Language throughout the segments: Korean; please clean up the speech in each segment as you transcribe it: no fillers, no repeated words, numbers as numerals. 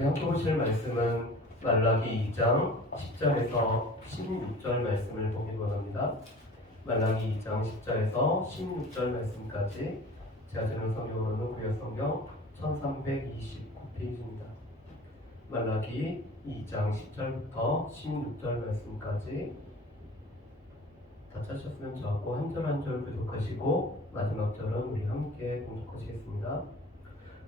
우리 함께 보실 말씀은 말라기 2장 10절에서 16절 말씀을 보기 원합니다. 말라기 2장 10절에서 16절 말씀까지 제가 드는 성경으로는 구약성경 1329페이지입니다. 말라기 2장 10절부터 16절 말씀까지 다 찾으셨으면 저하고 한 절 한 절 교독하시고 마지막 절은 우리 함께 공독하시겠습니다.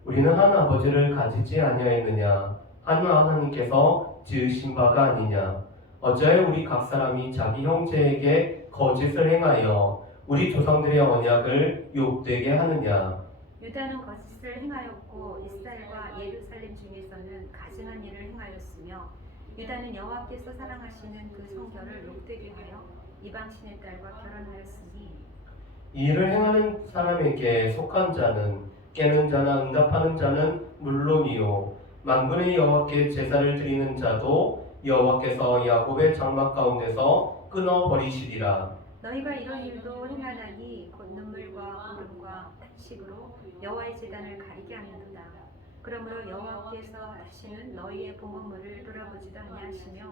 우리는 한 아버지를 가지지 아니하였느냐? 한 하나님께서 지으신 바가 아니냐? 어찌하여 우리 각 사람이 자기 형제에게 거짓을 행하여 우리 조상들의 언약을 욕되게 하느냐? 유다는 거짓을 행하였고 이스라엘과 예루살렘 중에서는 가증한 일을 행하였으며 유다는 여호와께서 사랑하시는 그 성결을 욕되게 하여 이방신의 딸과 결혼하였으니 이 일을 행하는 사람에게 속한 자는 깨는 자나 응답하는 자는 물론이요 만군의 여호와께 제사를 드리는 자도 여호와께서 야곱의 장막 가운데서 끊어 버리시리라. 너희가 이런 일도 행하나니 곧 눈물과 울음과 탄식으로 여호와의 제단을 가리게 하는도다. 그러므로 여호와께서 다시는 너희의 봉헌물을 돌아보지도 아니하시며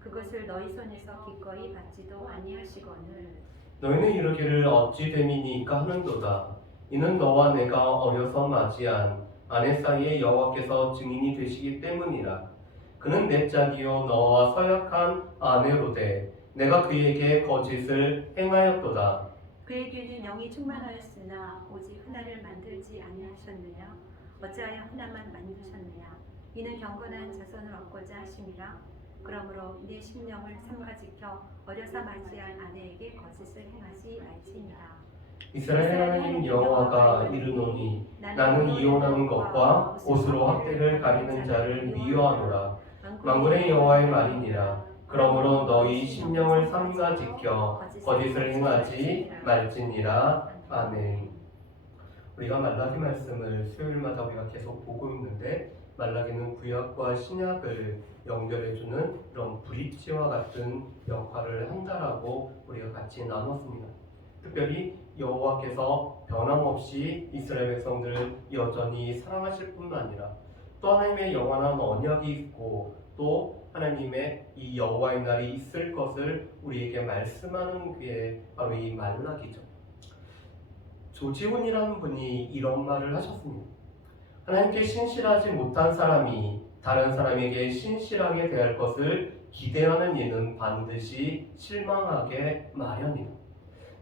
그것을 너희 손에서 기꺼이 받지도 아니하시거늘 너희는 이르기를 어찌 됨이니까 하는도다. 이는 너와 내가 어려서 맞이한 아내 사이에 여호와께서 증인이 되시기 때문이라. 그는 내 짝이요 너와 서약한 아내로되 내가 그에게 거짓을 행하였도다. 그에게는 영이 충만하였으나 오직 하나를 만들지 아니하셨느냐? 어찌하여 하나만 만드셨느냐? 이는 경건한 자손을 얻고자 하심이라. 그러므로 네 심령을 삼가 지켜 어려서 맞이한 아내에게 거짓을 행하지 말지니라. 이스라엘 하나님 여호와가 이르노니 나는 이혼하는 것과 옷으로 학대를 가리는 자를 미워하노라. 만군의 여호와의 말이니라. 그러므로 너희 심령을 삼가 지켜 거짓을 행하지 말지니라. 아멘. 우리가 말라기 말씀을 수요일마다 우리가 계속 보고 있는데 말라기는 구약과 신약을 연결해주는 그런 브릿지와 같은 역할을 한다라고 우리가 같이 나눴습니다. 특별히 여호와께서 변함없이 이스라엘 백성들을 여전히 사랑하실 뿐만 아니라 또 하나님의 영원한 언약이 있고 또 하나님의 이 여호와의 날이 있을 것을 우리에게 말씀하는 게 바로 이 말라기죠. 조지훈이라는 분이 이런 말을 하셨습니다. 하나님께 신실하지 못한 사람이 다른 사람에게 신실하게 대할 것을 기대하는 이는 반드시 실망하게 마련이다.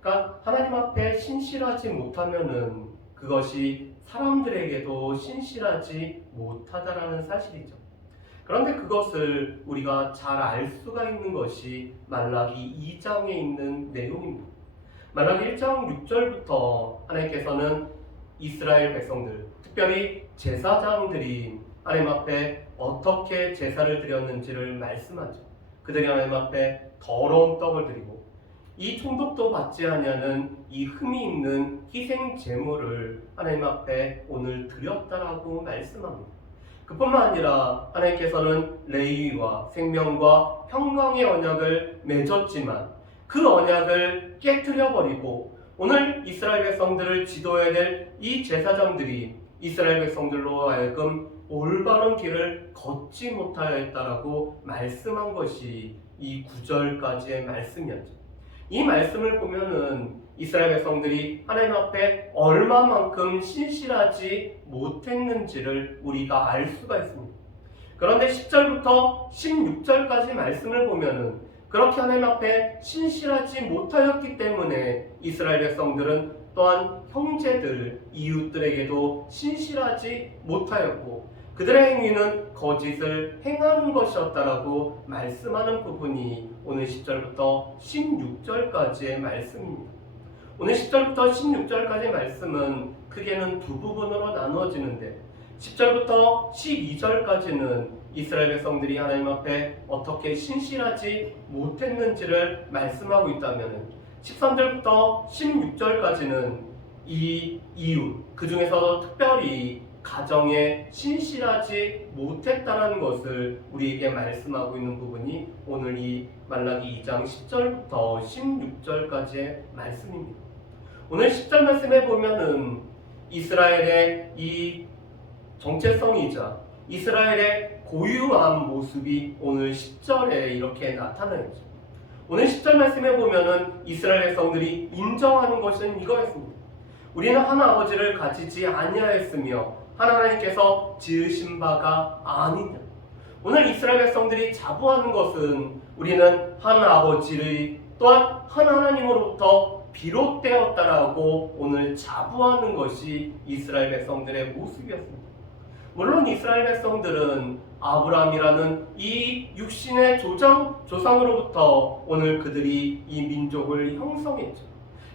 그러니까 하나님 앞에 신실하지 못하면은 그것이 사람들에게도 신실하지 못하다라는 사실이죠. 그런데 그것을 우리가 잘 알 수가 있는 것이 말라기 2장에 있는 내용입니다. 말라기 1장 6절부터 하나님께서는 이스라엘 백성들, 특별히 제사장들이 하나님 앞에 어떻게 제사를 드렸는지를 말씀하죠. 그들이 하나님 앞에 더러운 떡을 드리고 이 총독도 받지 아니하는 이 흠이 있는 희생 제물을 하나님 앞에 오늘 드렸다라고 말씀합니다. 그뿐만 아니라 하나님께서는 레위와 생명과 평강의 언약을 맺었지만 그 언약을 깨트려 버리고 오늘 이스라엘 백성들을 지도해야 될 이 제사장들이 이스라엘 백성들로 하여금 올바른 길을 걷지 못하여 했다라고 말씀한 것이 이 9절까지의 말씀이었죠. 이 말씀을 보면은 이스라엘 백성들이 하나님 앞에 얼마만큼 신실하지 못했는지를 우리가 알 수가 있습니다. 그런데 10절부터 16절까지 말씀을 보면은 그렇게 하나님 앞에 신실하지 못하였기 때문에 이스라엘 백성들은 또한 형제들, 이웃들에게도 신실하지 못하였고 그들의 행위는 거짓을 행하는 것이었다라고 말씀하는 부분이 오늘 10절부터 16절까지의 말씀입니다. 오늘 10절부터 16절까지의 말씀은 크게는 두 부분으로 나누어지는데 10절부터 12절까지는 이스라엘 백성들이 하나님 앞에 어떻게 신실하지 못했는지를 말씀하고 있다면 13절부터 16절까지는 이 이유, 그 중에서도 특별히 가정에 신실하지 못했다는 것을 우리에게 말씀하고 있는 부분이 오늘 이 말라기 2장 10절부터 16절까지의 말씀입니다. 오늘 10절 말씀에 보면은 이스라엘의 이 정체성이자 이스라엘의 고유한 모습이 오늘 10절에 이렇게 나타나죠. 오늘 10절 말씀에 보면은 이스라엘 백성들이 인정하는 것은 이거였습니다. 우리는 한 아버지를 가지지 아니하였으며 하나님께서 지으신 바가 아니냐. 오늘 이스라엘 백성들이 자부하는 것은 우리는 한 아버지를 또한 한 하나님으로부터 비롯되었다라고 오늘 자부하는 것이 이스라엘 백성들의 모습이었습니다. 물론 이스라엘 백성들은 아브라함이라는 이 육신의 조상으로부터 오늘 그들이 이 민족을 형성했죠.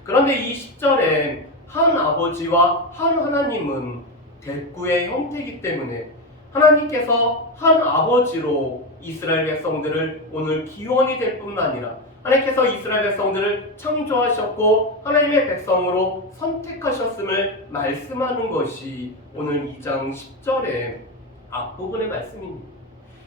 그런데 이 10절에 한 아버지와 한 하나님은 대꾸의 형태이기 때문에 하나님께서 한 아버지로 이스라엘 백성들을 오늘 기원이 될 뿐만 아니라 하나님께서 이스라엘 백성들을 창조하셨고 하나님의 백성으로 선택하셨음을 말씀하는 것이 오늘 2장 10절의 앞부분의 말씀입니다.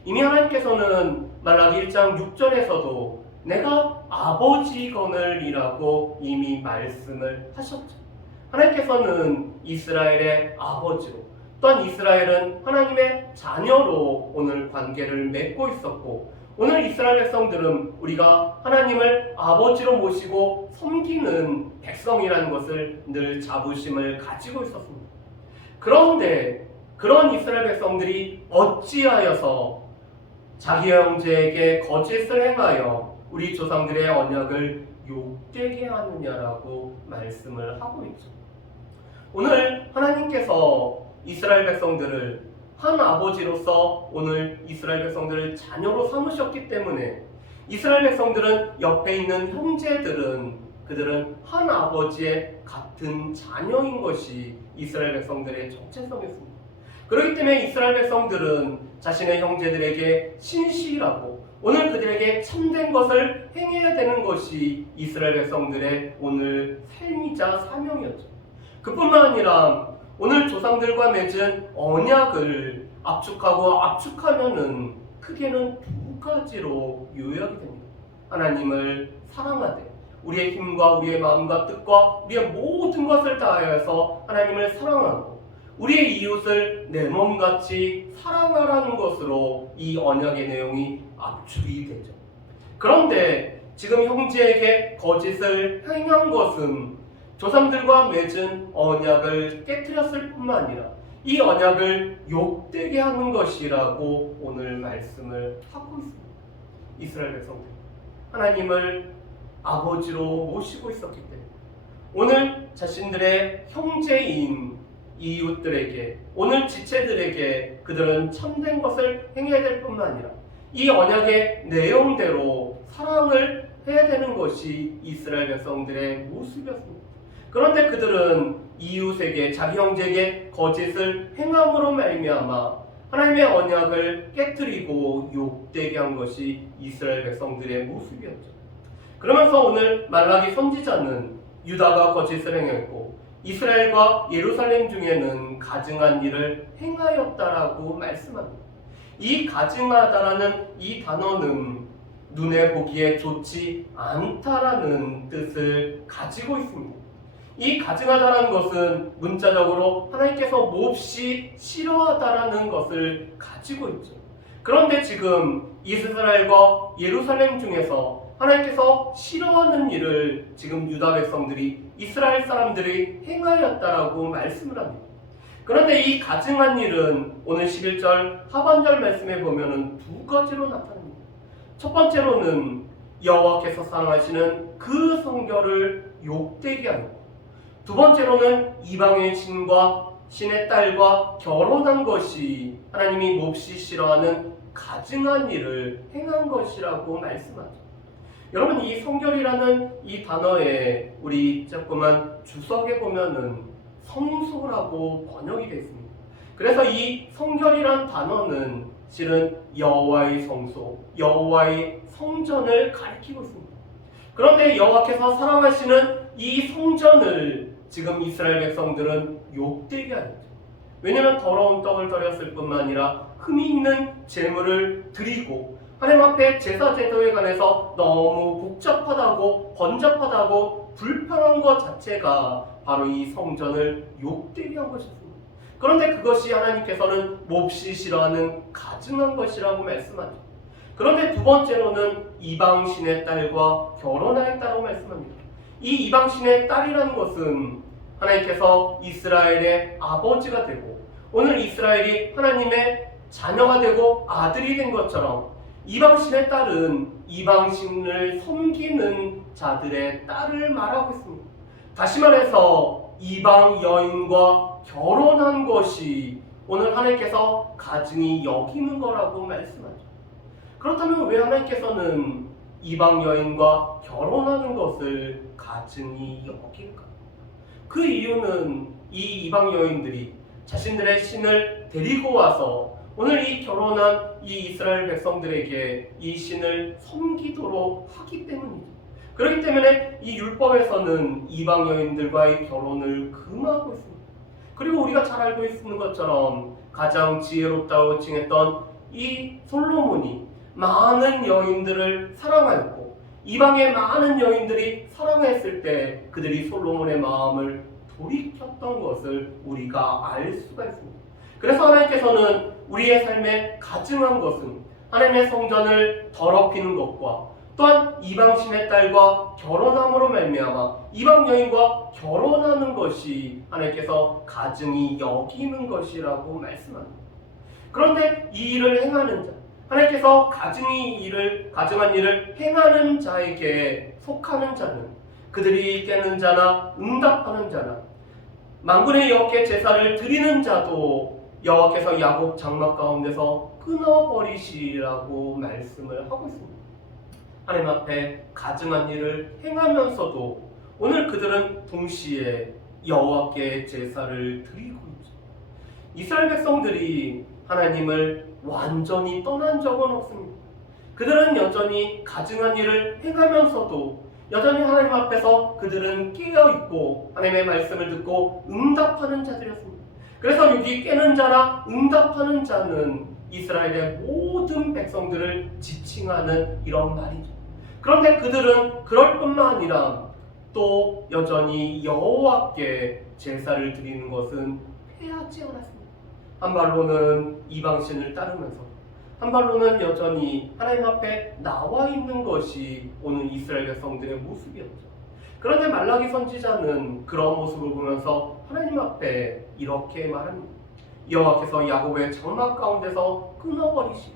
이미 하나님께서는 말라기 1장 6절에서도 내가 아버지거늘이라고 이미 말씀을 하셨죠. 하나님께서는 이스라엘의 아버지로 또한 이스라엘은 하나님의 자녀로 오늘 관계를 맺고 있었고 오늘 이스라엘 백성들은 우리가 하나님을 아버지로 모시고 섬기는 백성이라는 것을 늘 자부심을 가지고 있었습니다. 그런데 그런 이스라엘 백성들이 어찌하여서 자기 형제에게 거짓을 행하여 우리 조상들의 언약을 욕되게 하느냐라고 말씀을 하고 있죠. 오늘 하나님께서 이스라엘 백성들을 한 아버지로서 오늘 이스라엘 백성들을 자녀로 삼으셨기 때문에 이스라엘 백성들은 옆에 있는 형제들은 그들은 한 아버지의 같은 자녀인 것이 이스라엘 백성들의 정체성이었습니다. 그렇기 때문에 이스라엘 백성들은 자신의 형제들에게 신실하고 오늘 그들에게 참된 것을 행해야 되는 것이 이스라엘 백성들의 오늘 삶이자 사명이었죠. 그뿐만 아니라 오늘 조상들과 맺은 언약을 압축하면은 크게는 두 가지로 요약이 됩니다. 하나님을 사랑하되 우리의 힘과 우리의 마음과 뜻과 우리의 모든 것을 다하여서 하나님을 사랑하고 우리의 이웃을 내 몸같이 사랑하라는 것으로 이 언약의 내용이 압축이 되죠. 그런데 지금 형제에게 거짓을 행한 것은 조상들과 맺은 언약을 깨뜨렸을 뿐만 아니라 이 언약을 욕되게 하는 것이라고 오늘 말씀을 하고 있습니다. 이스라엘 백성들 하나님을 아버지로 모시고 있었기 때문에 오늘 자신들의 형제인 이웃들에게 오늘 지체들에게 그들은 참된 것을 행해야 될 뿐만 아니라 이 언약의 내용대로 사랑을 해야 되는 것이 이스라엘 백성들의 모습이었습니다. 그런데 그들은 이웃에게 자기 형제에게 거짓을 행함으로 말미암아 하나님의 언약을 깨뜨리고 욕되게 한 것이 이스라엘 백성들의 모습이었죠. 그러면서 오늘 말라기 선지자는 유다가 거짓을 행했고 이스라엘과 예루살렘 중에는 가증한 일을 행하였다라고 말씀합니다. 이 가증하다라는 이 단어는 눈에 보기에 좋지 않다라는 뜻을 가지고 있습니다. 이 가증하다라는 것은 문자적으로 하나님께서 몹시 싫어하다라는 것을 가지고 있죠. 그런데 지금 이스라엘과 예루살렘 중에서 하나님께서 싫어하는 일을 지금 유다 백성들이 이스라엘 사람들이 행하였다라고 말씀을 합니다. 그런데 이 가증한 일은 오늘 11절 하반절 말씀에 보면은 두 가지로 나타납니다. 첫 번째로는 여호와께서 사랑하시는 그 성결을 욕되게 하고 두 번째로는 이방인 신의 딸과 결혼한 것이 하나님이 몹시 싫어하는 가증한 일을 행한 것이라고 말씀하죠. 여러분 이 성결이라는 이 단어에 우리 조그만 주석에 보면은 성소라고 번역이 되어 있습니다. 그래서 이 성결이란 단어는 실은 여호와의 성소, 여호와의 성전을 가리키고 있습니다. 그런데 여호와께서 사랑하시는 이 성전을 지금 이스라엘 백성들은 욕되게 하였죠. 왜냐하면 더러운 떡을 드렸을 뿐만 아니라 흠이 있는 제물을 드리고 하나님 앞에 제사 제도에 관해서 너무 복잡하다고 번잡하다고 불편한 것 자체가 바로 이 성전을 욕되게 한 것이었습니다. 그런데 그것이 하나님께서는 몹시 싫어하는 가증한 것이라고 말씀하죠. 그런데 두 번째로는 이방신의 딸과 결혼하였다고 말씀합니다. 이 이방신의 딸이라는 것은 하나님께서 이스라엘의 아버지가 되고 오늘 이스라엘이 하나님의 자녀가 되고 아들이 된 것처럼 이방신의 딸은 이방신을 섬기는 자들의 딸을 말하고 있습니다. 다시 말해서 이방 여인과 결혼한 것이 오늘 하나님께서 가증히 여기는 거라고 말씀하죠. 그렇다면 왜 하나님께서는 이방 여인과 결혼하는 것을 가증히 여길까요? 그 이유는 이 이방 여인들이 자신들의 신을 데리고 와서 오늘 이 결혼한 이 이스라엘 백성들에게 이 신을 섬기도록 하기 때문이죠. 그렇기 때문에 이 율법에서는 이방 여인들과의 결혼을 금하고 있습니다. 그리고 우리가 잘 알고 있는 것처럼 가장 지혜롭다고 칭했던 이 솔로몬이 많은 여인들을 사랑하였고 이방의 많은 여인들이 사랑했을 때 그들이 솔로몬의 마음을 돌이켰던 것을 우리가 알 수가 있습니다. 그래서 하나님께서는 우리의 삶에 가증한 것은 하나님의 성전을 더럽히는 것과 또한 이방신의 딸과 결혼함으로 말미암아 이방 여인과 결혼하는 것이 하나님께서 가증히 여기는 것이라고 말씀합니다. 그런데 이 일을 행하는 자, 하나님께서 가증한 일을 행하는 자에게 속하는 자는 그들이 깨는 자나 응답하는 자나 만군의 여호와께 제사를 드리는 자도 여호와께서 야곱 장막 가운데서 끊어버리시라고 말씀을 하고 있습니다. 하나님 앞에 가증한 일을 행하면서도 오늘 그들은 동시에 여호와께 제사를 드리고 있죠. 이스라엘 백성들이 하나님을 완전히 떠난 적은 없습니다. 그들은 여전히 가증한 일을 행하면서도 여전히 하나님 앞에서 그들은 깨어있고 하나님의 말씀을 듣고 응답하는 자들이었습니다. 그래서 여기 깨는 자나 응답하는 자는 이스라엘의 모든 백성들을 지칭하는 이런 말이죠. 그런데 그들은 그럴 뿐만 아니라 또 여전히 여호와께 제사를 드리는 것은 회하지 않았습니다. 한 발로는 이방신을 따르면서 한 발로는 여전히 하나님 앞에 나와 있는 것이 오늘 이스라엘 백성들의 모습이었죠. 그런데 말라기 선지자는 그런 모습을 보면서 하나님 앞에 이렇게 말합니다. 여호와께서 야곱의 장막 가운데서 끊어버리시오.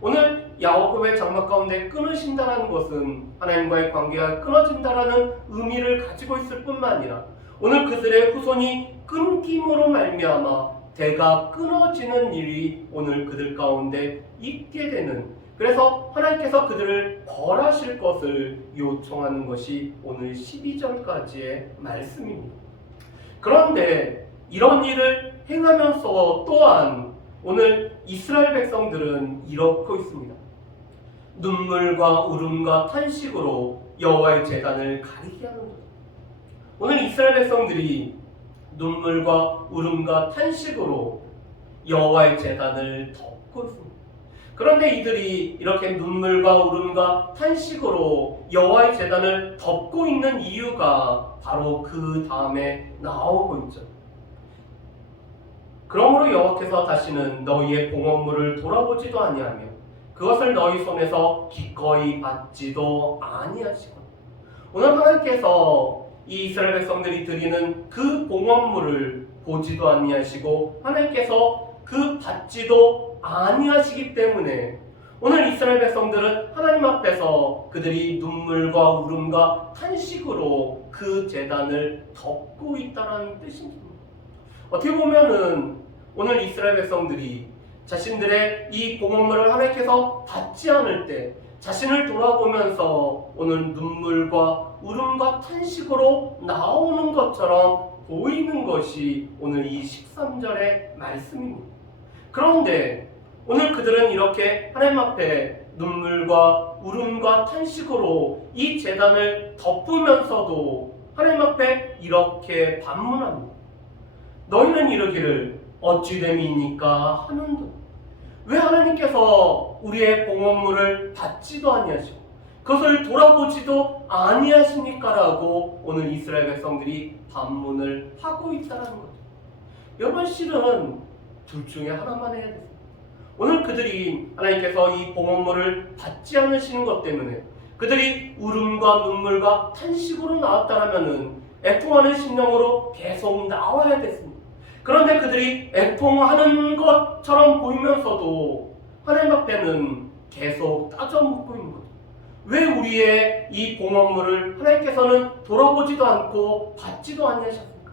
오늘 야곱의 장막 가운데 끊으신다라는 것은 하나님과의 관계가 끊어진다라는 의미를 가지고 있을 뿐만 아니라 오늘 그들의 후손이 끊김으로 말미암아 대가 끊어지는 일이 오늘 그들 가운데 있게 되는, 그래서 하나님께서 그들을 벌하실 것을 요청하는 것이 오늘 12절까지의 말씀입니다. 그런데 이런 일을 행하면서 또한 오늘 이스라엘 백성들은 이렇고 있습니다. 눈물과 울음과 탄식으로 여호와의 제단을 가리게 하는 거죠. 오늘 이스라엘 백성들이 눈물과 울음과 탄식으로 여호와의 제단을 덮고 있습니다. 그런데 이들이 이렇게 눈물과 울음과 탄식으로 여호와의 제단을 덮고 있는 이유가 바로 그 다음에 나오고 있죠. 그러므로 여호와께서 다시는 너희의 봉헌물을 돌아보지도 아니하며 그것을 너희 손에서 기꺼이 받지도 아니하시고, 오늘 하나님께서 이 이스라엘 백성들이 드리는 그 봉헌물을 보지도 아니하시고 하나님께서 그 받지도 아니하시기 때문에 오늘 이스라엘 백성들은 하나님 앞에서 그들이 눈물과 울음과 탄식으로 그 제단을 덮고 있다는 뜻입니다. 어떻게 보면은 오늘 이스라엘 백성들이 자신들의 이 봉헌물을 하나님께서 받지 않을 때 자신을 돌아보면서 오늘 눈물과 울음과 탄식으로 나오는 것처럼 보이는 것이 오늘 이 13절의 말씀입니다. 그런데 오늘 그들은 이렇게 하나님 앞에 눈물과 울음과 탄식으로 이 제단을 덮으면서도 하나님 앞에 이렇게 반문합니다. 너희는 이르기를 어찌 됨이니까 하는도, 왜 하나님께서 우리의 봉헌물을 받지도 아니하시고 그것을 돌아보지도 아니하십니까? 라고 오늘 이스라엘 백성들이 반문을 하고 있다는 거죠. 여러분 실은 둘 중에 하나만 해야 돼요. 오늘 그들이 하나님께서 이 봉헌물을 받지 않으시는 것 때문에 그들이 울음과 눈물과 탄식으로 나왔다라면은 애통하는 심령으로 계속 나와야 됐습니다. 그런데 그들이 애통하는 것처럼 보이면서도 하나님 앞에는 계속 따져 묻고 있는 거죠. 왜 우리의 이 봉헌물을 하나님께서는 돌아보지도 않고 받지도 않으셨습니까?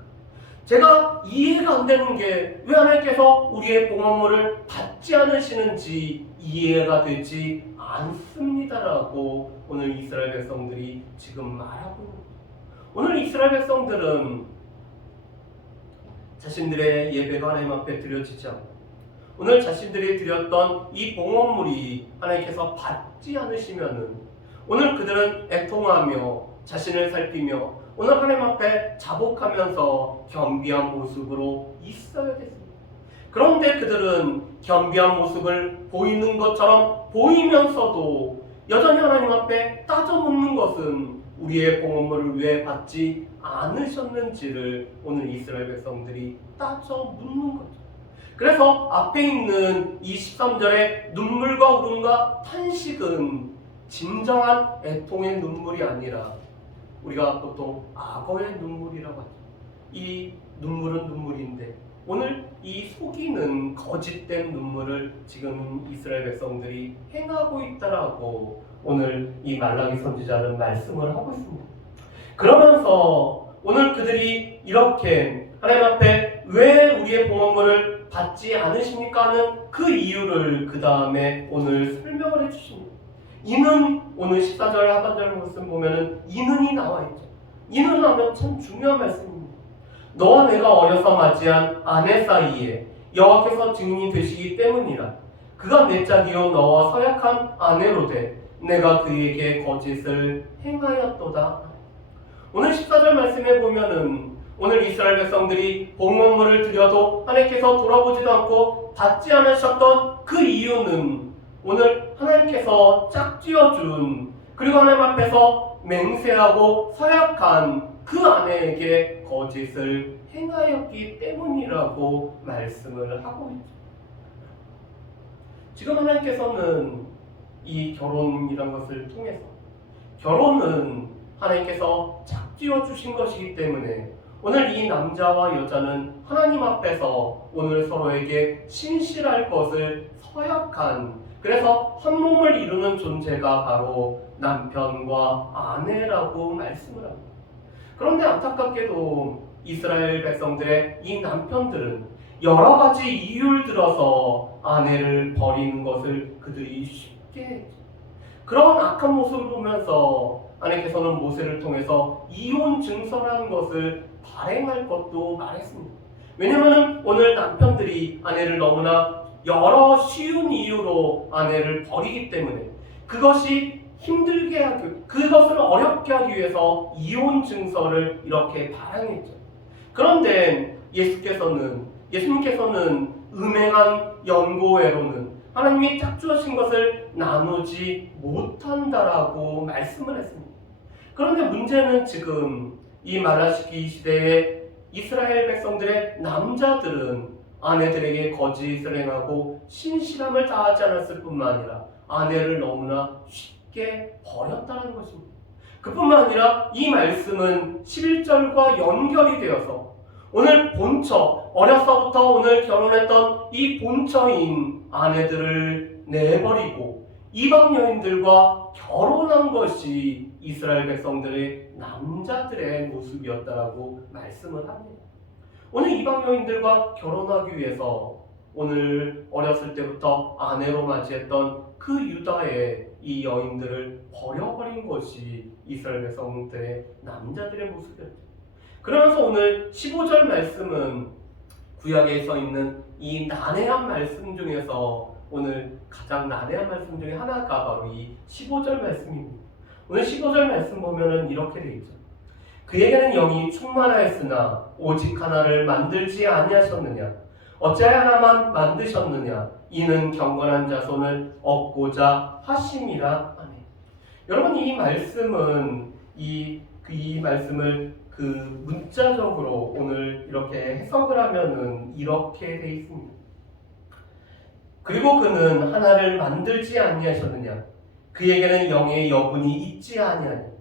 제가 이해가 안 되는 게 왜 하나님께서 우리의 봉헌물을 받지 않으시는지 이해가 되지 않습니다라고 오늘 이스라엘 백성들이 지금 말하고 있는 거예요. 오늘 이스라엘 백성들은 자신들의 예배가 하나님 앞에 드려지지 않고 오늘 자신들이 드렸던 이 봉헌물이 하나님께서 받지 않으시면은 오늘 그들은 애통하며 자신을 살피며 오늘 하나님 앞에 자복하면서 겸비한 모습으로 있어야 됐습니다. 그런데 그들은 겸비한 모습을 보이는 것처럼 보이면서도 여전히 하나님 앞에 따져 묻는 것은 우리의 봉헌물을 왜 받지 않으셨는지를 오늘 이스라엘 백성들이 따져 묻는 거죠. 그래서 앞에 있는 이 13절의 눈물과 울음과 탄식은 진정한 애통의 눈물이 아니라 우리가 보통 악어의 눈물이라고 하죠. 이 눈물은 눈물인데 오늘 이 속이는 거짓된 눈물을 지금 이스라엘 백성들이 행하고 있다라고 오늘 이 말라기 선지자는 말씀을 하고 있습니다. 그러면서 오늘 그들이 이렇게 하나님 앞에 왜 우리의 봉헌물을 받지 않으십니까 하는 그 이유를 그 다음에 오늘 설명을 해주십니다. 이는 오늘 14절 하반절 말씀 보면은 이는이 나와 있죠. 이는 하면 참 중요한 말씀입니다. 너와 내가 어려서 맞이한 아내 사이에 여호와께서 증인이 되시기 때문이라. 그가 내 짝이요 너와 서약한 아내로 돼 내가 그에게 거짓을 행하였도다. 오늘 14절 말씀에 보면은 오늘 이스라엘 백성들이 봉헌물을 드려도 하나님께서 돌아보지도 않고 받지 않으셨던 그 이유는 오늘 하나님께서 짝지어준 그리고 하나님 앞에서 맹세하고 서약한 그 아내에게 거짓을 행하였기 때문이라고 말씀을 하고 있죠. 지금 하나님께서는 이 결혼이라는 것을 통해서 결혼은 하나님께서 짝지어 주신 것이기 때문에 오늘 이 남자와 여자는 하나님 앞에서 오늘 서로에게 신실할 것을 서약한 그래서 한 몸을 이루는 존재가 바로 남편과 아내라고 말씀을 합니다. 그런데 안타깝게도 이스라엘 백성들의 이 남편들은 여러 가지 이유를 들어서 아내를 버리는 것을 그들이 쉽게 했죠. 그런 악한 모습을 보면서 하나님께서는 모세를 통해서 이혼 증서라는 것을 발행할 것도 말했습니다. 왜냐하면 오늘 남편들이 아내를 너무나 여러 쉬운 이유로 아내를 버리기 때문에 그것이 힘들게 하기, 그것을 어렵게 하기 위해서 이혼 증서를 이렇게 발행했죠. 그런데 예수님께서는 음행한 연고외로는 하나님이 짝주어신 것을 나누지 못한다라고 말씀을 했습니다. 그런데 문제는 지금 이 말라시기 시대의 이스라엘 백성들의 남자들은 아내들에게 거짓을 행하고 신실함을 다하지 않았을 뿐만 아니라 아내를 너무나 쉽게 버렸다는 것입니다. 그뿐만 아니라 이 말씀은 11절과 연결이 되어서 오늘 본처, 어려서부터 오늘 결혼했던 이 본처인 아내들을 내버리고 이방 여인들과 결혼한 것이 이스라엘 백성들의 남자들의 모습이었다라고 말씀을 합니다. 오늘 이방 여인들과 결혼하기 위해서 오늘 어렸을 때부터 아내로 맞이했던 그 유다의 이 여인들을 버려버린 것이 이스라엘 백성들의 남자들의 모습이었죠. 그러면서 오늘 15절 말씀은 구약에 서 있는 이 난해한 말씀 중에서 오늘 가장 난해한 말씀 중에 하나가 바로 이 15절 말씀입니다. 오늘 15절 말씀 보면은 이렇게 되어 있죠. 그에게는 영이 충만하였으나 오직 하나를 만들지 아니하셨느냐? 어찌하여 하나만 만드셨느냐? 이는 경건한 자손을 얻고자 하심이라 하네. 여러분 이 말씀은 이 말씀을 그 문자적으로 오늘 이렇게 해석을 하면은 이렇게 돼 있습니다. 그리고 그는 하나를 만들지 아니하셨느냐? 그에게는 영의 여분이 있지 아니하냐?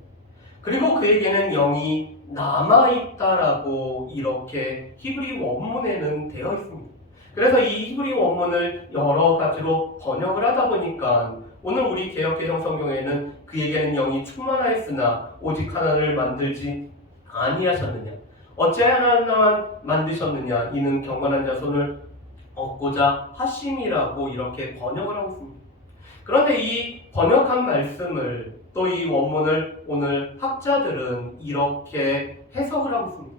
그리고 그에게는 영이 남아있다라고 이렇게 히브리 원문에는 되어 있습니다. 그래서 이 히브리 원문을 여러 가지로 번역을 하다 보니까 오늘 우리 개역개정 성경에는 그에게는 영이 충만하였으나 오직 하나를 만들지 아니하셨느냐? 어찌하여 하나만 만드셨느냐? 이는 경건한 자손을 얻고자 하심이라고 이렇게 번역을 하고 있습니다. 그런데 이 번역한 말씀을 또 이 원문을 오늘 학자들은 이렇게 해석을 하고 있습니다.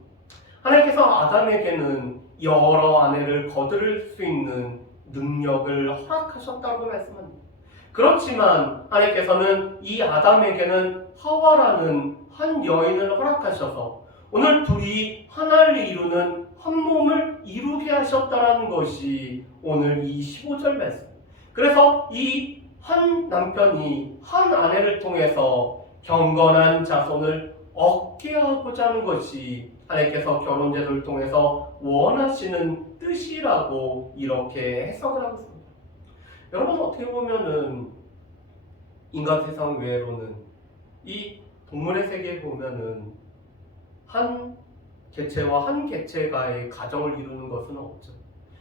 하나님께서 아담에게는 여러 아내를 거두를 수 있는 능력을 허락하셨다고 말씀합니다. 그렇지만 하나님께서는 이 아담에게는 하와라는 한 여인을 허락하셔서 오늘 둘이 하나를 이루는 한 몸을 이루게 하셨다라는 것이 오늘 이 15절 말씀. 그래서 이 한 남편이 한 아내를 통해서 경건한 자손을 얻게 하고자 하는 것이 하나님께서 결혼제도를 통해서 원하시는 뜻이라고 이렇게 해석을 하고 있습니다. 여러분 어떻게 보면은 인간 세상 외로는 이 동물의 세계에 보면은 한 개체와 한 개체가의 가정을 이루는 것은 없죠.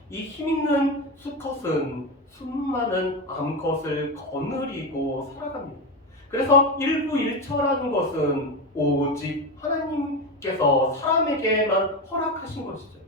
이 힘있는 수컷은 수많은 암컷을 거느리고 살아갑니다. 그래서 일부일처라는 것은 오직 하나님께서 사람에게만 허락하신 것이죠.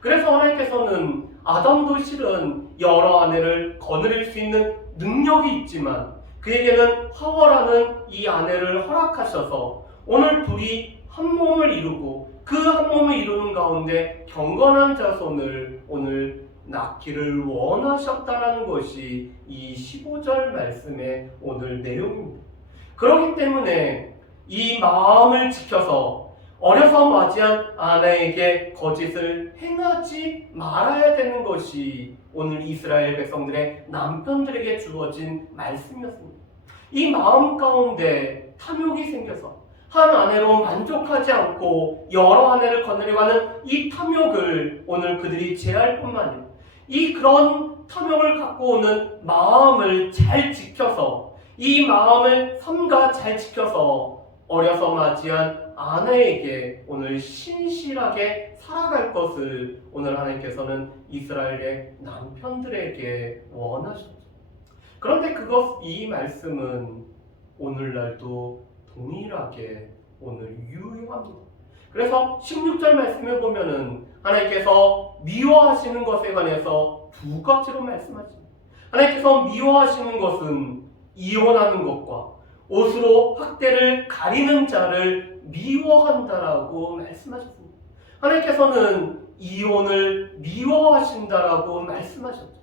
그래서 하나님께서는 아담도 실은 여러 아내를 거느릴 수 있는 능력이 있지만 그에게는 하와라는 이 아내를 허락하셔서 오늘 둘이 한 몸을 이루고 그 한 몸을 이루는 가운데 경건한 자손을 오늘 낳기를 원하셨다라는 것이 이 15절 말씀의 오늘 내용입니다. 그렇기 때문에 이 마음을 지켜서 어려서 맞이한 아내에게 거짓을 행하지 말아야 되는 것이 오늘 이스라엘 백성들의 남편들에게 주어진 말씀이었습니다. 이 마음 가운데 탐욕이 생겨서 한 아내로 만족하지 않고 여러 아내를 거느리고 하는 이 탐욕을 오늘 그들이 제할 뿐만 아니라 이 그런 탐욕을 갖고 오는 마음을 잘 지켜서 이 마음을 삼가 잘 지켜서 어려서 맞이한 아내에게 오늘 신실하게 살아갈 것을 오늘 하나님께서는 이스라엘의 남편들에게 원하셨죠. 그런데 이 말씀은 오늘날도 동일하게 오늘 유효합니다. 그래서 16절 말씀에 보면은 하나님께서 미워하시는 것에 관해서 두 가지로 말씀하십니다. 하나님께서 미워하시는 것은 이혼하는 것과 옷으로 학대를 가리는 자를 미워한다라고 말씀하셨습니다. 하나님께서는 이혼을 미워하신다라고 말씀하셨죠.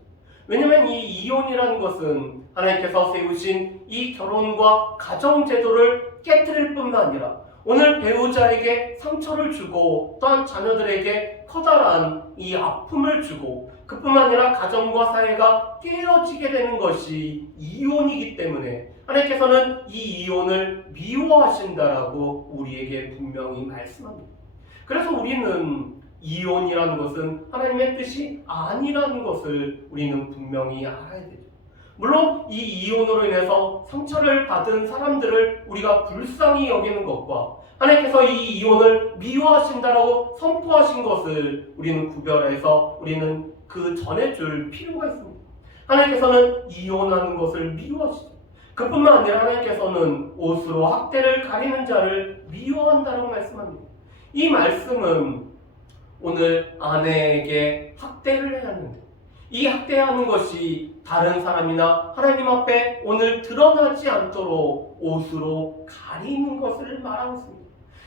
왜냐하면 이 이혼이라는 것은 하나님께서 세우신 이 결혼과 가정제도를 깨뜨릴 뿐만 아니라 오늘 배우자에게 상처를 주고 또한 자녀들에게 커다란 이 아픔을 주고 그뿐만 아니라 가정과 사회가 깨어지게 되는 것이 이혼이기 때문에 하나님께서는 이 이혼을 미워하신다라고 우리에게 분명히 말씀합니다. 그래서 우리는 이혼이라는 것은 하나님의 뜻이 아니라는 것을 우리는 분명히 알아야 되죠. 물론 이 이혼으로 인해서 상처를 받은 사람들을 우리가 불쌍히 여기는 것과 하나님께서 이 이혼을 미워하신다라고 선포하신 것을 우리는 구별해서 우리는 그 전해줄 필요가 있습니다. 하나님께서는 이혼하는 것을 미워하시죠. 그뿐만 아니라 하나님께서는 옷으로 학대를 가리는 자를 미워한다라고 말씀합니다. 이 말씀은 오늘 아내에게 학대를 해야 하는데 이 학대하는 것이 다른 사람이나 하나님 앞에 오늘 드러나지 않도록 옷으로 가리는 것을 말하고 있습니다.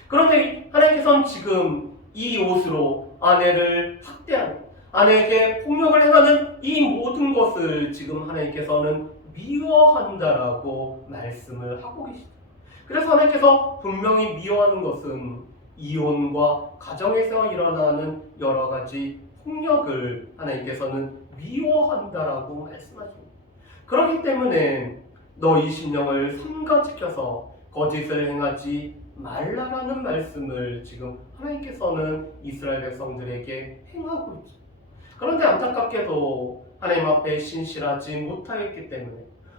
그런데 하나님께서는 지금 이 옷으로 아내를 학대하는, 아내에게 폭력을 행하는 이 모든 것을 지금 하나님께서는 미워한다라고 말씀을 하고 계시죠. 그래서 하나님께서 분명히 미워하는 것은 이혼과 가정에서 일어나는 여러 가지 폭력을 하나님께서는 미워한다라고 말씀하십니다. 그렇기 때문에 너희 신령을 삼가 지켜서 거짓을 행하지 말라라는 말씀을 지금 하나님께서는 이스라엘 백성들에게 행하고 있죠. 그런데 안타깝게도 하나님 앞에 신실하지 못하였기 때문에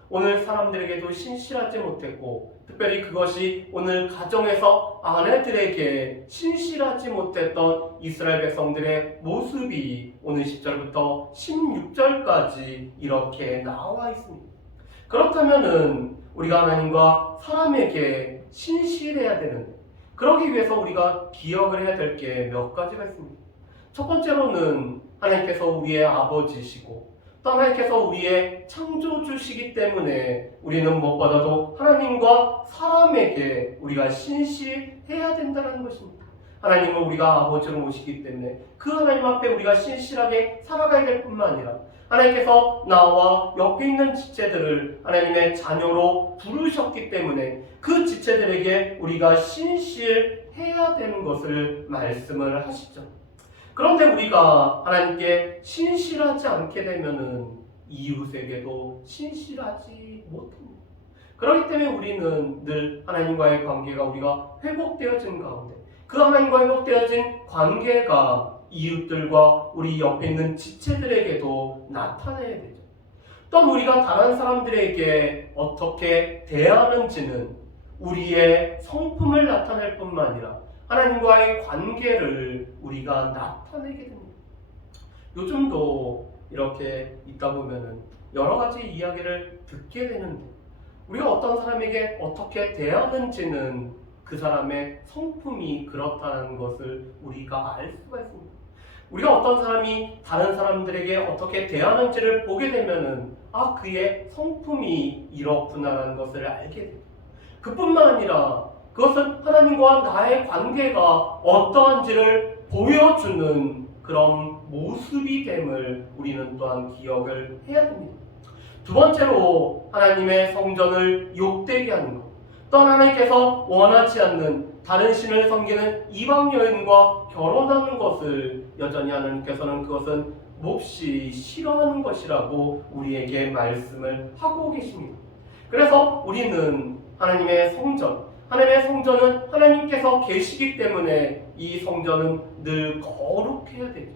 오늘 사람들에게도 신실하지 못했고, 특별히 그것이 오늘 가정에서 아내들에게 신실하지 못했던 이스라엘 백성들의 모습이 오늘 10절부터 16절까지 이렇게 나와 있습니다. 그렇다면은 우리가 하나님과 사람에게 신실해야 되는데, 그러기 위해서 우리가 기억을 해야 될 게 몇 가지가 있습니다. 첫 번째로는 하나님께서 우리의 아버지시고 또 하나님께서 우리의 창조주시기 때문에 우리는 무엇보다도 하나님과 사람에게 우리가 신실해야 된다는 것입니다. 하나님은 우리가 아버지로 모시기 때문에 그 하나님 앞에 우리가 신실하게 살아가야 될 뿐만 아니라 하나님께서 나와 옆에 있는 지체들을 하나님의 자녀로 부르셨기 때문에 그 지체들에게 우리가 신실해야 되는 것을 말씀을 하시죠. 그런데 우리가 하나님께 신실하지 않게 되면은 이웃에게도 신실하지 못합니다. 그렇기 때문에 우리는 늘 하나님과의 관계가 우리가 회복되어진 가운데 그 하나님과 회복되어진 관계가 이웃들과 우리 옆에 있는 지체들에게도 나타내야 되죠. 또 우리가 다른 사람들에게 어떻게 대하는지는 우리의 성품을 나타낼 뿐만 아니라 하나님과의 관계를 우리가 나타내게 됩니다. 요즘도 이렇게 있다 보면은 여러 가지 이야기를 듣게 되는데 우리가 어떤 사람에게 어떻게 대하는지는 그 사람의 성품이 그렇다는 것을 우리가 알 수가 있습니다. 우리가 어떤 사람이 다른 사람들에게 어떻게 대하는지를 보게 되면은 그의 성품이 이렇구나라는 것을 알게 됩니다. 그뿐만 아니라 그것은 하나님과 나의 관계가 어떠한지를 보여주는 그런 모습이 됨을 우리는 또한 기억을 해야 됩니다. 두 번째로 하나님의 성전을 욕되게 하는 것. 또 하나님께서 원하지 않는 다른 신을 섬기는 이방 여인과 결혼하는 것을 여전히 하나님께서는 그것은 몹시 싫어하는 것이라고 우리에게 말씀을 하고 계십니다. 그래서 우리는 하나님의 성전은 하나님께서 계시기 때문에 이 성전은 늘 거룩해야 되죠.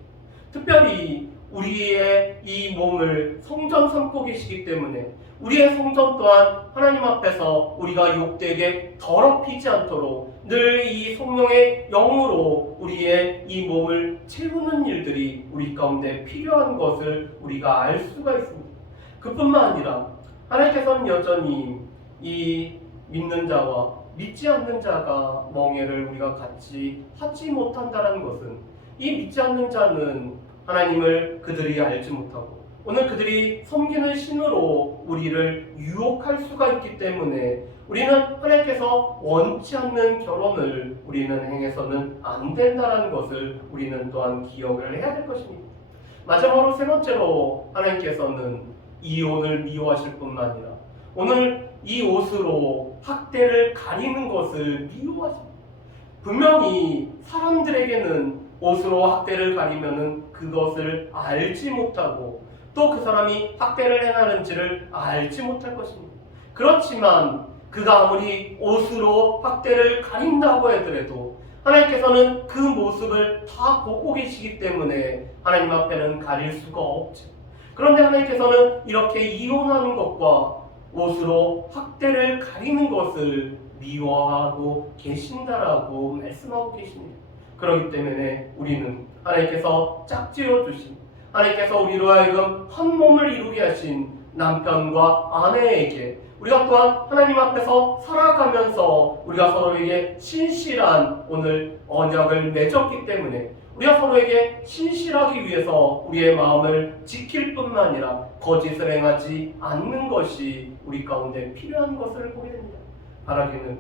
특별히 우리의 이 몸을 성전 삼고 계시기 때문에 우리의 성전 또한 하나님 앞에서 우리가 욕되게 더럽히지 않도록 늘 이 성령의 영으로 우리의 이 몸을 채우는 일들이 우리 가운데 필요한 것을 우리가 알 수가 있습니다. 그뿐만 아니라 하나님께서는 여전히 이 믿는 자와 믿지 않는 자가 멍에를 우리가 같이 하지 못한다는 것은 이 믿지 않는 자는 하나님을 그들이 알지 못하고 오늘 그들이 섬기는 신으로 우리를 유혹할 수가 있기 때문에 우리는 하나님께서 원치 않는 결혼을 우리는 행해서는 안 된다는 것을 우리는 또한 기억을 해야 될 것입니다. 마지막으로 세 번째로 하나님께서는 이혼을 미워하실 뿐만 아니라 오늘 이 옷으로 학대를 가리는 것을 미워하십니다. 분명히 사람들에게는 옷으로 학대를 가리면은 그것을 알지 못하고 또 그 사람이 학대를 행하는지를 알지 못할 것입니다. 그렇지만 그가 아무리 옷으로 학대를 가린다고 하더라도 하나님께서는 그 모습을 다 보고 계시기 때문에 하나님 앞에는 가릴 수가 없죠. 그런데 하나님께서는 이렇게 이혼하는 것과 옷으로 학대를 가리는 것을 미워하고 계신다라고 말씀하고 계십니다. 그렇기 때문에 우리는 하나님께서 짝지어 주신 하나님께서 우리로 하여금 한 몸을 이루게 하신 남편과 아내에게 우리가 또한 하나님 앞에서 살아가면서 우리가 서로에게 신실한 오늘 언약을 맺었기 때문에 우리가 서로에게 신실하기 위해서 우리의 마음을 지킬 뿐만 아니라 거짓을 행하지 않는 것이 우리 가운데 필요한 것을 보게 됩니다. 바라기는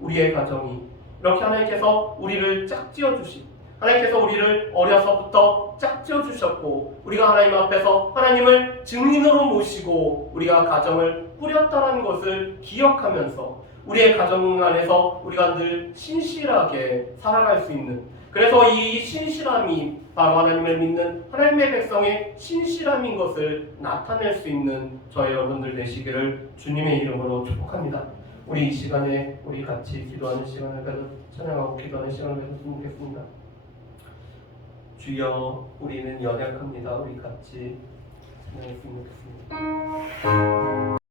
우리의 가정이 이렇게 하나님께서 우리를 짝지어 주시고 하나님께서 우리를 어려서부터 짝지어 주셨고 우리가 하나님 앞에서 하나님을 증인으로 모시고 우리가 가정을 꾸렸다는 것을 기억하면서 우리의 가정 안에서 우리가 늘 신실하게 살아갈 수 있는 그래서 이 신실함이 바로 하나님을 믿는 하나님의 백성의 신실함인 것을 나타낼 수 있는 저희 여러분들 되시기를 주님의 이름으로 축복합니다. 우리 이 시간에 우리 같이 기도하는 시간을 가져 찬양하고 기도하는 시간을 가졌으면 좋겠습니다. 주여 우리는 연약합니다. 우리 같이 찬양했으면 좋겠습니다.